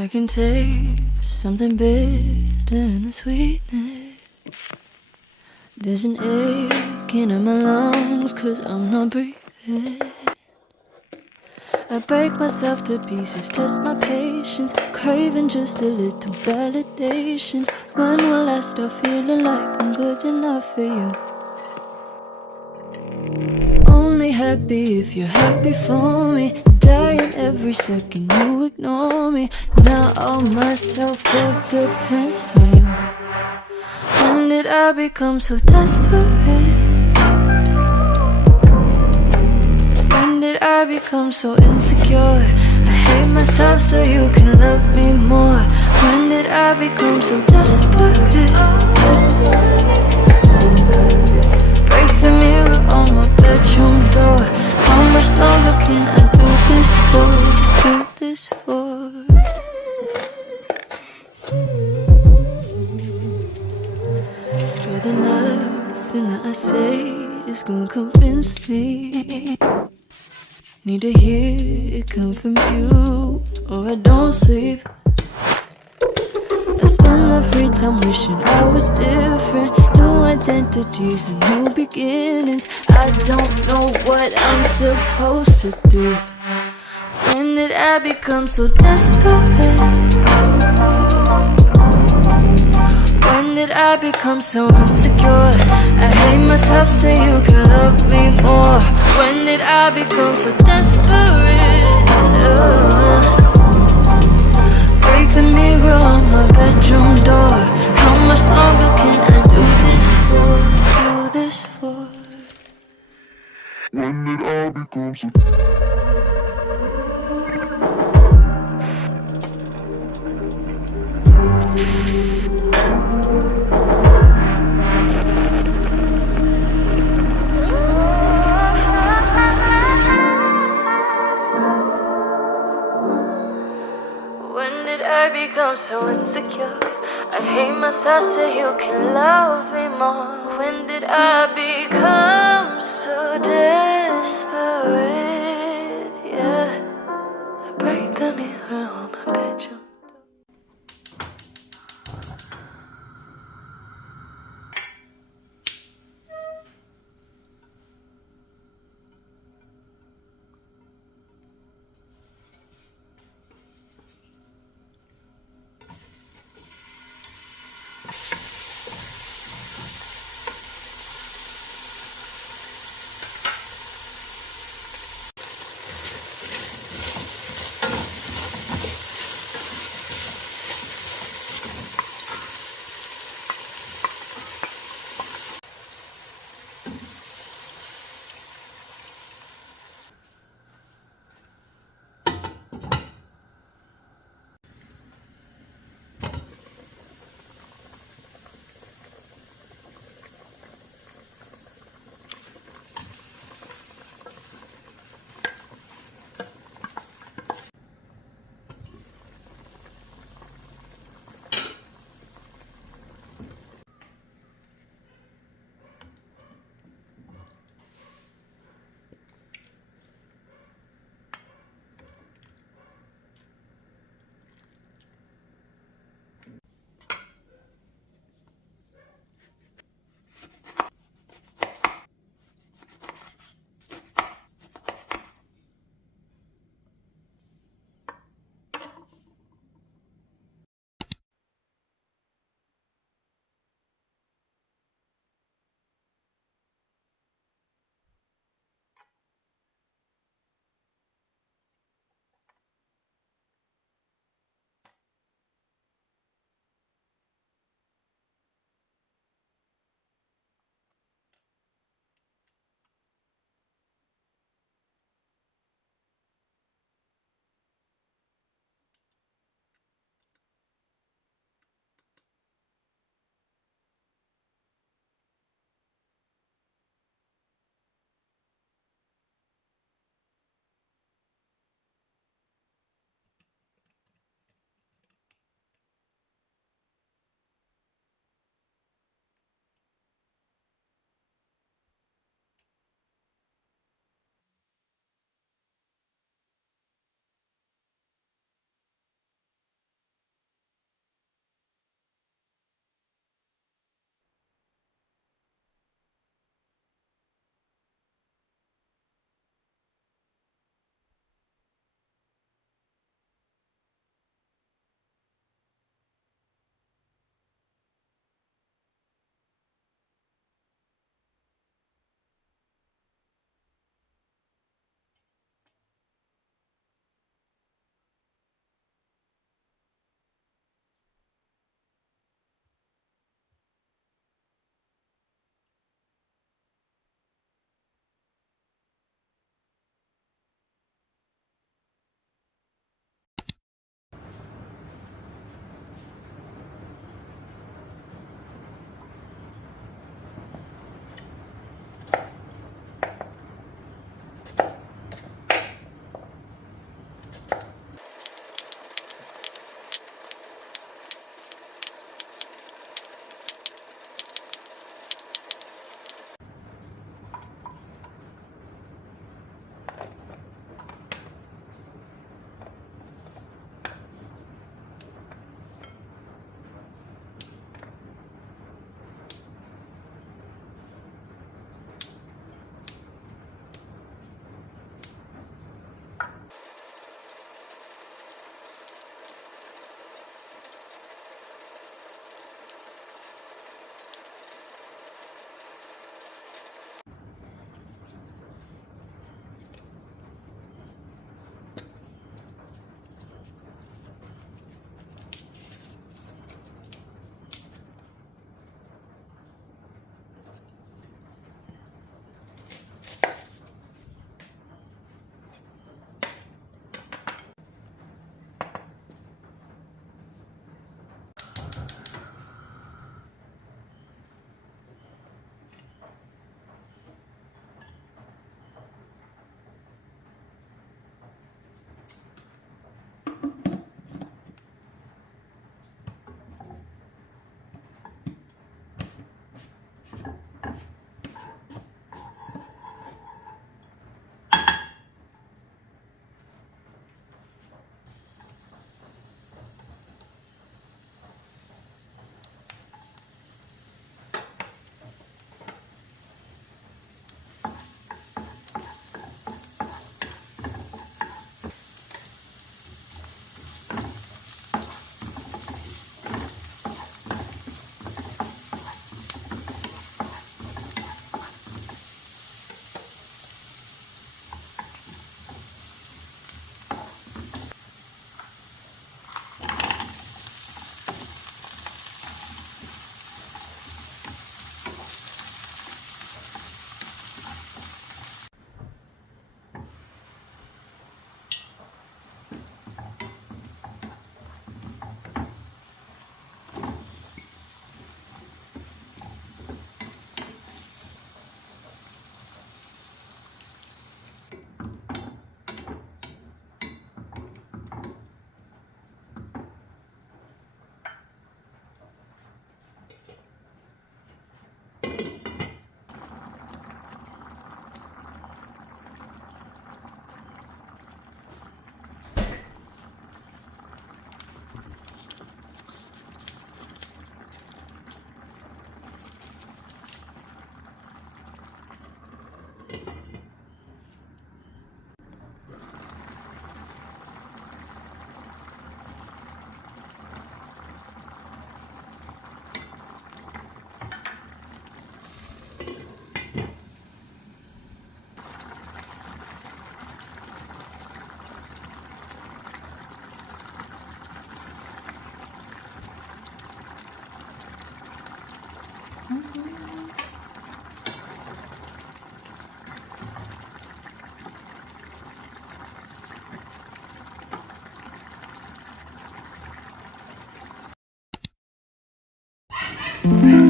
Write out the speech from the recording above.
I can taste something bitter in the sweetness. There's an aching in my lungs 'cause I'm not breathing. I break myself to pieces, test my patience, craving just a little validation. When will I start feeling like I'm good enough for you? Only happy if you're happy for me. Dying every second you ignore me. Now all my self-worth depends on you. When did I become so desperate? When did I become so insecure? I hate myself so you can love me more. When did I become so desperate? Break the mirror on my bedroom door. How much longer can I do this for? Do this for? Scared that nothing that I say is gonna convince me. Need to hear it come from you, or I don't sleep. I spend my free time wishing I was different. New identities and new beginnings. I don't know what I'm supposed to do. When did I become so desperate? When did I become so insecure? I hate myself so you can love me more. When did I become so desperate? Break the mirror on my bedroom door. How much longer can I do this for? Do this for? When did I become so? When did I become so insecure? I hate myself so you can love me more. When did I become so desperate? Yeah, I break the mirror on my bedroom. Mm-hmm.